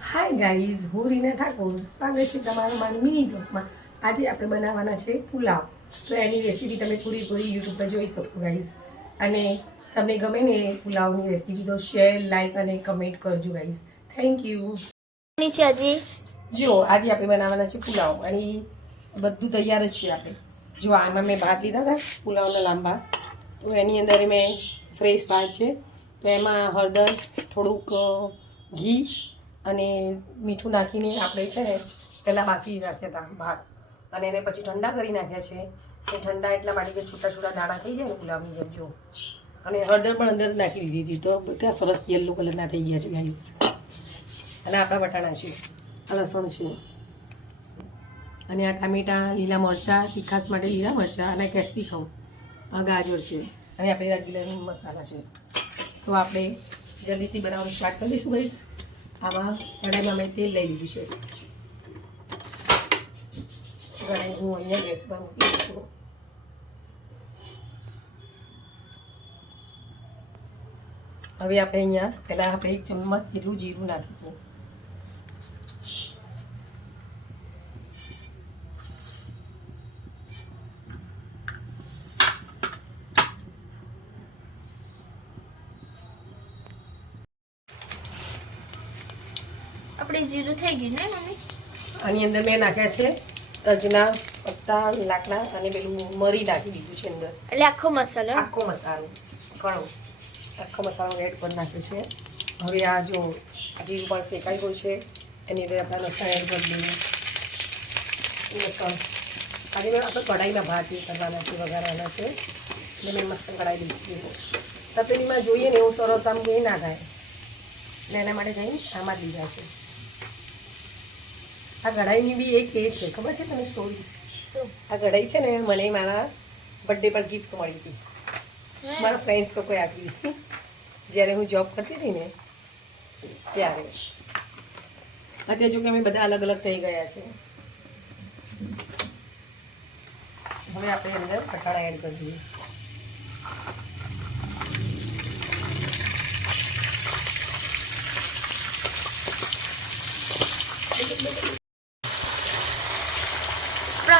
Hi guys, હું રીના ઠાકોર. સ્વાગત છે તમારું મારી મિની બ્લોગમાં. આજે આપણે બનાવવાના છે પુલાવ. તો એની રેસીપી તમે પૂરી યુટ્યુબ પર જોઈ શકશો ગાઈઝ. અને તમને ગમે ને પુલાવની રેસીપી તો શેર, લાઈક અને કમેન્ટ કરજો ગાઈઝ. Thank you. જો આજે આપણે બનાવવાના છે પુલાવ અને બધું તૈયાર જ છે આપણે. જો આમાં મેં ભાત લીધા હતા પુલાવના લાંબા, તો એની અંદર મેં ફ્રેશ ભાત છે, તો એમાં હળદર, થોડુંક ઘી અને મીઠું નાખીને આપણે છે ને પહેલાં બાફી રાખ્યા હતા ભાત, અને એને પછી ઠંડા કરી નાખ્યા છે. એ ઠંડા એટલા માટે કે છૂટા છૂટા દાણા થઈ જાય ને ગુલાબની જેમ. જો અને હળદર પણ અંદર નાખી દીધી હતી, તો બધા સરસ યલો કલરના થઈ ગયા છે ગાઈસ. અને આપણા વટાણા છે, આ લસણ છે, અને આ ટામેટાં, લીલા મરચાં, તીખાસ માટે લીલા મરચાં, અને કેપ્સિકમ, ગાજર છે, અને આપણે રેગ્યુલર મસાલા છે. તો આપણે જલ્દીથી બનાવવાનું સ્ટાર્ટ કરી દઈશું ગાઈસ. આમાં કઢાઈમાં મેં તેલ લઈ લીધું છે. કઢાઈ હું અહીંયા ગેસ પર મૂકી દઈશું. હવે આપણે અહીંયા પહેલાં આપણે 1 ચમચ જેટલું જીરું નાખીશું. આપણે જીરું થઈ ગયું ને મમ્મી? આની અંદર મેં નાખ્યા છે તજના પત્તા, લાકડા અને પેલું મરી નાખી દીધું છે અંદર. એટલે આખો મસાલો ઘણો આખો મસાલો એડ કરી નાખ્યો છે. હવે આ જો જીરું પણ શેકાઈ ગયું છે, એની અંદર આપણા લસણ એડ કરી દઈએ. લસણ આજે મેં આપણે કઢાઈમાં ભાત કરવાના છે, વઘારવાના છે, એટલે મેં મસ્ત કઢાઈ લીધી. તપેલીમાં જોઈએ ને એવું સરસ આમ કંઈ ના થાય, એટલે એના માટે કંઈ આમાં જ લીધા છે. આ કઢાઈની બી એક એ છે, ખબર છે તને સ્ટોરી? આ કઢાઈ છે ને મને મારા બર્થડે પર ગિફ્ટ મળી હતી. મારા ફ્રેન્ડ્સ લોકોએ આપી હતી જ્યારે હું જોબ કરતી હતી ને ત્યારે. અત્યારે જો કે અમે બધા અલગ અલગ થઈ ગયા છે. હવે આપણે અંદર વટાણા એડ કરી દઈએ.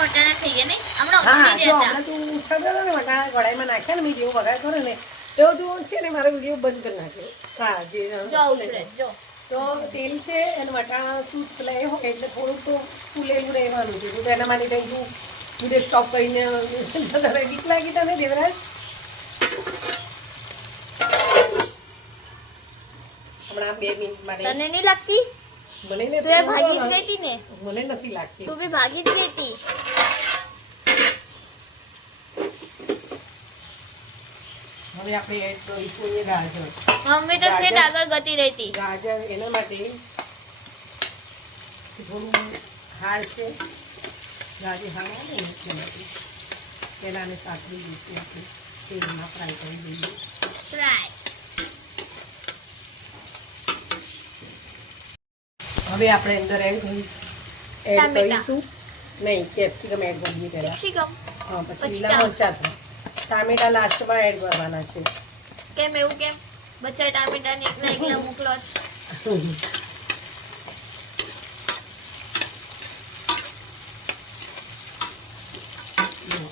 વટાણા થઈ ગયા ને? હા, જો આપણે તું ઉછળતા ને વટાણા કઢાઈમાં નાખ્યા ને, મેં જેવું વઘાર કરે ને એવું તું છે ને મારો વિડીયો બંધ કરી નાખ્યો. હા, જે તો તેલ છે અને વટાણા સૂટ પેલા એ હોય એટલે થોડુંક તો ફૂલેલું રહેવાનું છે. તો એના માટે કંઈ તું વિડીયો સ્ટોપ કરીને વીક લાગી તને દેવરાજ? હમણાં 2 મિનિટ માટે તને નહીં લાગતી? મને તું એ ભાગી જ ગઈ હતી ને? મને નથી લાગતી. તું બી ભાગી જ ગઈ હતી. હવે આપણે એડ કરીશું એ ગાજર. મમ્મી તો સેટ આગળ ગતી રહી હતી. ગાજર એના માટે થોડું હાર છે, ગાજર હાર આવે ને એટલા માટે પહેલાં આને સાતરી દઈશું. આપણે તેલમાં ફ્રાય કરી દઈએ. હવે આપણે અંદર એડ કરીશું નહીં, કેપ્સિકમ એડ કરીએ પહેલાં. હા, પછી લીલા મરચાં, ટામેટા લાસ્ટમાં એડ કરવાના છે. કેમ એવું કેમ? બચ્ચા ટામેટા ને એકલા મોકલો જ.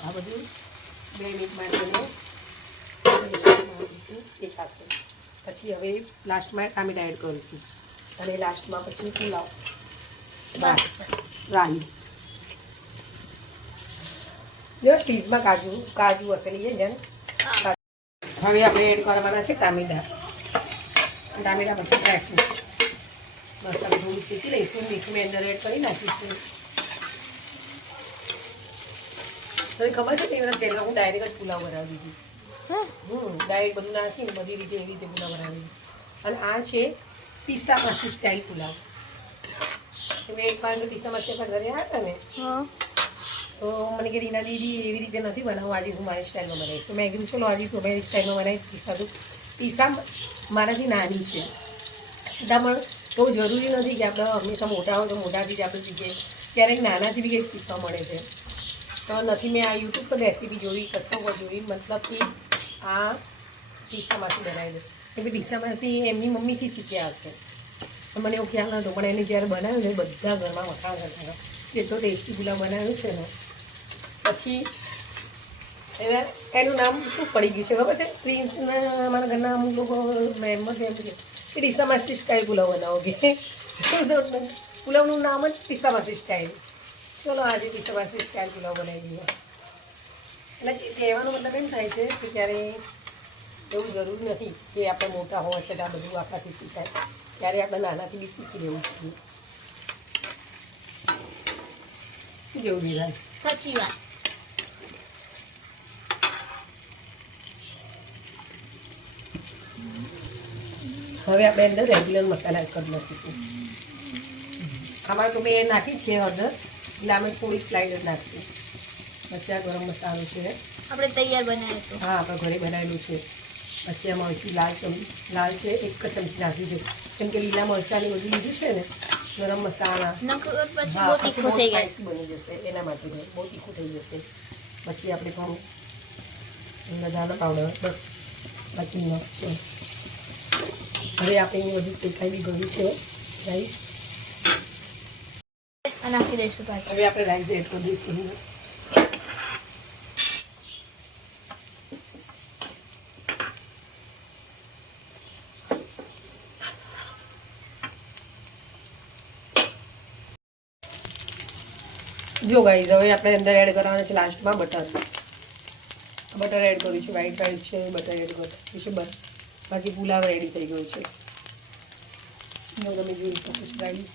આ બધું 2 મિનિટ માટે શેકાશે. પછી હવે લાસ્ટમાં ટામેટા એડ કરીશું, અને લાસ્ટમાં પછી પુલાવ રાઈસ. જો ફ્રીઝમાં કાજુ હશે, લઈએ છે ને. હવે આપણે એડ કરવાના છે ટામેટા પછી ડ્રાયફ્રૂટ. મસાલો થોડું શેકી લઈશું, મીઠું મેં અંદર એડ કરી નાખીશું. તો ખબર છે કે પહેલાં હું ડાયરેક્ટ જ પુલાવ બનાવી દીધી. ડાયરેક્ટ બધું નાખીને બધી રીતે એવી રીતે પુલાવ બનાવી દીધી. અને આ છે પિસ્તા માસી સ્ટાઈલ પુલાવ. મેં એક વાર પિસ્તા માસી પર ઘરે આવ્યા ને, તો મને કે રીના દીદી એવી રીતે નથી બનાવું, આજે હું મારી સ્ટાઈલમાં બનાવીશ. તો મેં કીધું ચલો આજે તો મારી સ્ટાઈલમાં બનાવી. પિસ્તા મારાથી નાની છે, પણ તો જરૂરી નથી કે આપણે હંમેશા મોટા હોય તો મોટાથી જ આપણે શીખીએ, ક્યારેક નાનાથી બી કંઈક શીખવા મળે છે. તો નથી મેં આ યુટ્યુબ પર રેસીપી જોઈ, કશો પર જોઈ, મતલબ કે આ પિસ્તા માસી બનાવી દે. કે પિસ્તા માસી એમની મમ્મીથી શીખ્યા હશે. મને એવું ખ્યાલ નહોતો પણ એને જ્યારે બનાવ્યું ને બધા ઘરમાં વખાણ કરતા હતા એટલો ટેસ્ટી પુલાવ બનાવ્યું છે ને પછી એનું નામ શું પડી ગયું છે ખબર છે પ્રિન્સના અમારા ઘરના અમુક લોકો મહેમત એમ કે ડીસામાસી સ્ટાઇલ પુલાવ બનાવો કે પુલાવનું નામ જ ડીસામાસી સ્ટાઇલ. ચલો આજે ડીસામાસી સ્ટાઇલ પુલાવ બનાવી દઈએ. એટલે કહેવાનો મતલબ એમ થાય છે કે ત્યારે એવું જરૂર નથી કે આપણે મોટા હોવા છતાં આ બધું આપણાથી શીખાય. ત્યારે આપણે નાનાથી બી શીખી લેવું જોઈએ. શું કેવું વિરાજ? સાચી વાત. હવે આપણે અંદર રેગ્યુલર મસાલા એડ કરી નાખીશું. આમાં તો મેં નાખી છે હળદર એટલે અમે થોડીક સ્લાઇડ જ નાખીશું. પછી આ ગરમ મસાલો છે આપણે તૈયાર બનાવ્યો હતો. હા આપણે ઘરે બનાવેલું છે. પછી આમાં હજી લાલ છે 1 ચમચી નાખ્યું છે કેમ કે લીલા મરચાંને બધું લીધું છે ને ગરમ મસાલા નકર પછી હા, બહુ પછી તીખું થઈ જાય. સ્પાઇસી બની જશે એના માટે બહુ તીખું થઈ જશે. પછી આપણે થોડું લગાનો પાવડર બસ બાકી નખ છે. હવે આપણે બધું શેકાઈ બી ગયું છે રાઈસ. નાખી દઈશું પાછું. હવે આપણે રાઈસ એડ કરી દઈશું. જો ગાઈઝ હવે આપણે અંદર એડ કરવાના છે લાસ્ટમાં બટર એડ કર્યું છે. વ્હાઈટ રાઈસ છે બટર એડ કર્યું છે બસ બાકી પુલાવ રેડી થઈ ગયો છે. તમે જોઈ શકો છો રાઈસ.